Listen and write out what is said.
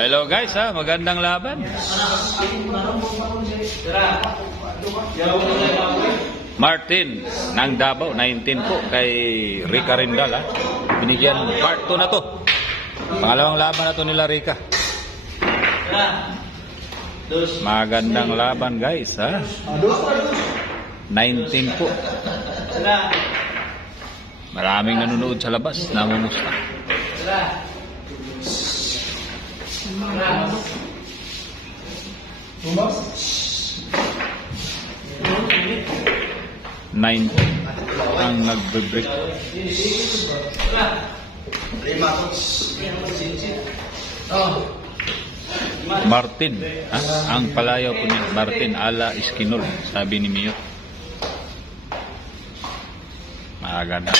Hello guys ha, magandang laban. Martin ng Davao, 19 po kay Rica Rindal ha. Binigyan part 2 na to. Pangalawang laban na to nila Rica. Magandang laban guys ha. 19 po. Maraming nanonood sa labas, namumusta. 9 ang nagbe-break. Martin, ang palayaw po ni Martin ala Esquinol, sabi ni Mio. Maganda.